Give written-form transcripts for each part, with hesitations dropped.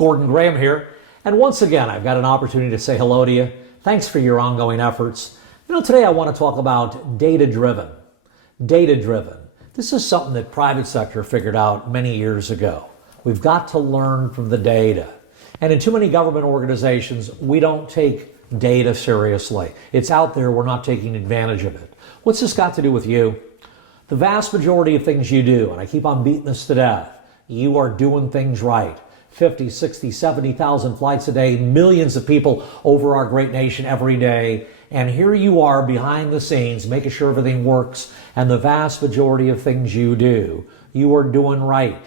Gordon Graham here, and once again I've got an opportunity to say hello to you. Thanks for your ongoing efforts. Today I want to talk about data-driven. Data-driven. This is something that private sector figured out many years ago. We've got to learn from the data. And in too many government organizations, we don't take data seriously. It's out there, we're not taking advantage of it. What's this got to do with you? The vast majority of things you do, and I keep on beating this to death, you are doing things right. 50, 60, 70,000 flights a day, millions of people over our great nation every day. And here you are behind the scenes, making sure everything works. And the vast majority of things you do, you are doing right.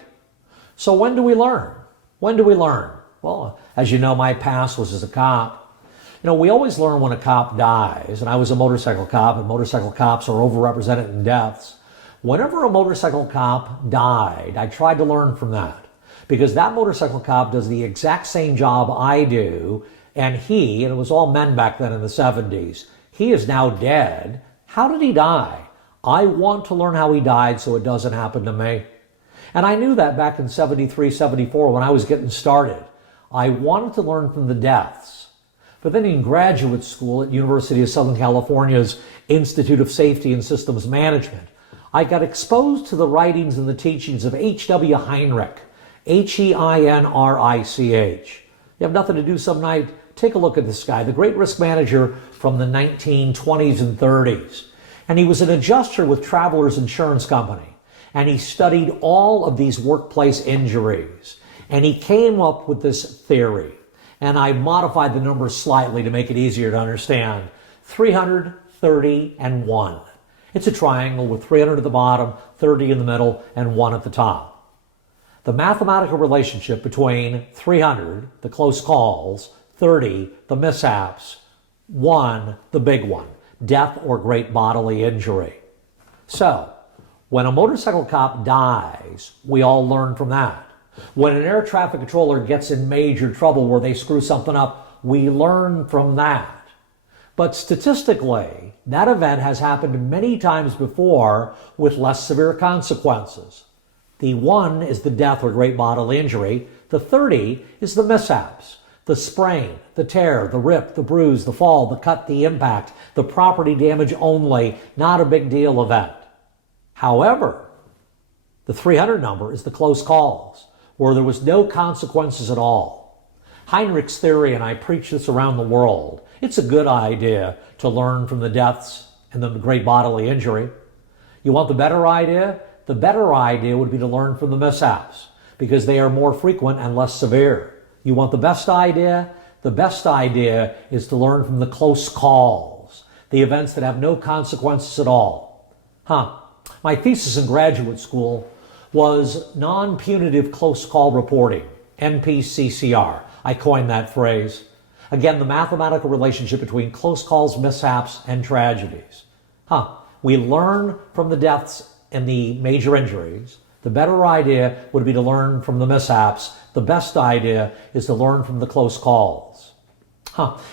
So when do we learn? When do we learn? Well, as you know, my past was as a cop. We always learn when a cop dies. And I was a motorcycle cop, and motorcycle cops are overrepresented in deaths. Whenever a motorcycle cop died, I tried to learn from that. Because that motorcycle cop does the exact same job I do, and it was all men back then in the 70s, he is now dead. How did he die? I want to learn how he died so it doesn't happen to me. And I knew that back in 73, 74 when I was getting started. I wanted to learn from the deaths. But then in graduate school at University of Southern California's Institute of Safety and Systems Management, I got exposed to the writings and the teachings of H.W. Heinrich. Heinrich. You have nothing to do some night, take a look at this guy, the great risk manager from the 1920s and 30s. And he was an adjuster with Travelers Insurance Company. And he studied all of these workplace injuries. And he came up with this theory. And I modified the numbers slightly to make it easier to understand. 300, 30, and 1. It's a triangle with 300 at the bottom, 30 in the middle, and 1 at the top. The mathematical relationship between 300, the close calls, 30, the mishaps, 1, the big one, death or great bodily injury. So, when a motorcycle cop dies, we all learn from that. When an air traffic controller gets in major trouble where they screw something up, we learn from that. But statistically, that event has happened many times before with less severe consequences. The 1 is the death or great bodily injury. The 30 is the mishaps, the sprain, the tear, the rip, the bruise, the fall, the cut, the impact, the property damage only, not a big deal event. However, the 300 number is the close calls, where there was no consequences at all. Heinrich's theory, and I preach this around the world, it's a good idea to learn from the deaths and the great bodily injury. You want the better idea? The better idea would be to learn from the mishaps because they are more frequent and less severe. You want the best idea? The best idea is to learn from the close calls, the events that have no consequences at all. My thesis in graduate school was non-punitive close call reporting, NPCCR. I coined that phrase. Again, the mathematical relationship between close calls, mishaps, and tragedies. We learn from the deaths and the major injuries. The better idea would be to learn from the mishaps. The best idea is to learn from the close calls.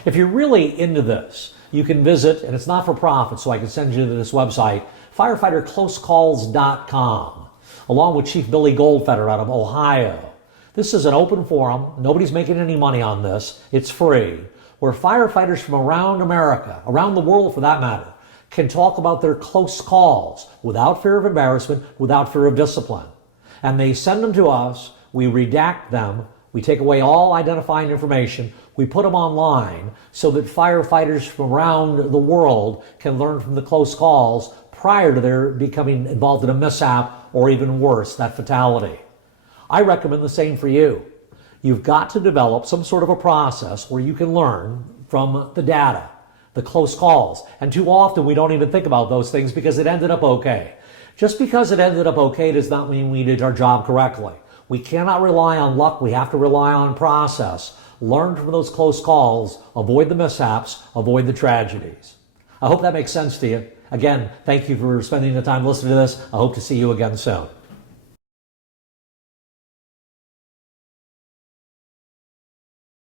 If you're really into this, you can visit, and it's not for profit, so I can send you to this website, firefighterclosecalls.com, along with Chief Billy Goldfeder out of Ohio. This is an open forum. Nobody's making any money on this. It's free, where firefighters from around America, around the world for that matter, can talk about their close calls without fear of embarrassment, without fear of discipline. And they send them to us, we redact them, we take away all identifying information, we put them online so that firefighters from around the world can learn from the close calls prior to their becoming involved in a mishap or even worse, that fatality. I recommend the same for you. You've got to develop some sort of a process where you can learn from the data, the close calls. And too often we don't even think about those things because it ended up okay. Just because it ended up okay does not mean we did our job correctly. We cannot rely on luck. We have to rely on process. Learn from those close calls. Avoid the mishaps. Avoid the tragedies. I hope that makes sense to you. Again, thank you for spending the time listening to this. I hope to see you again soon.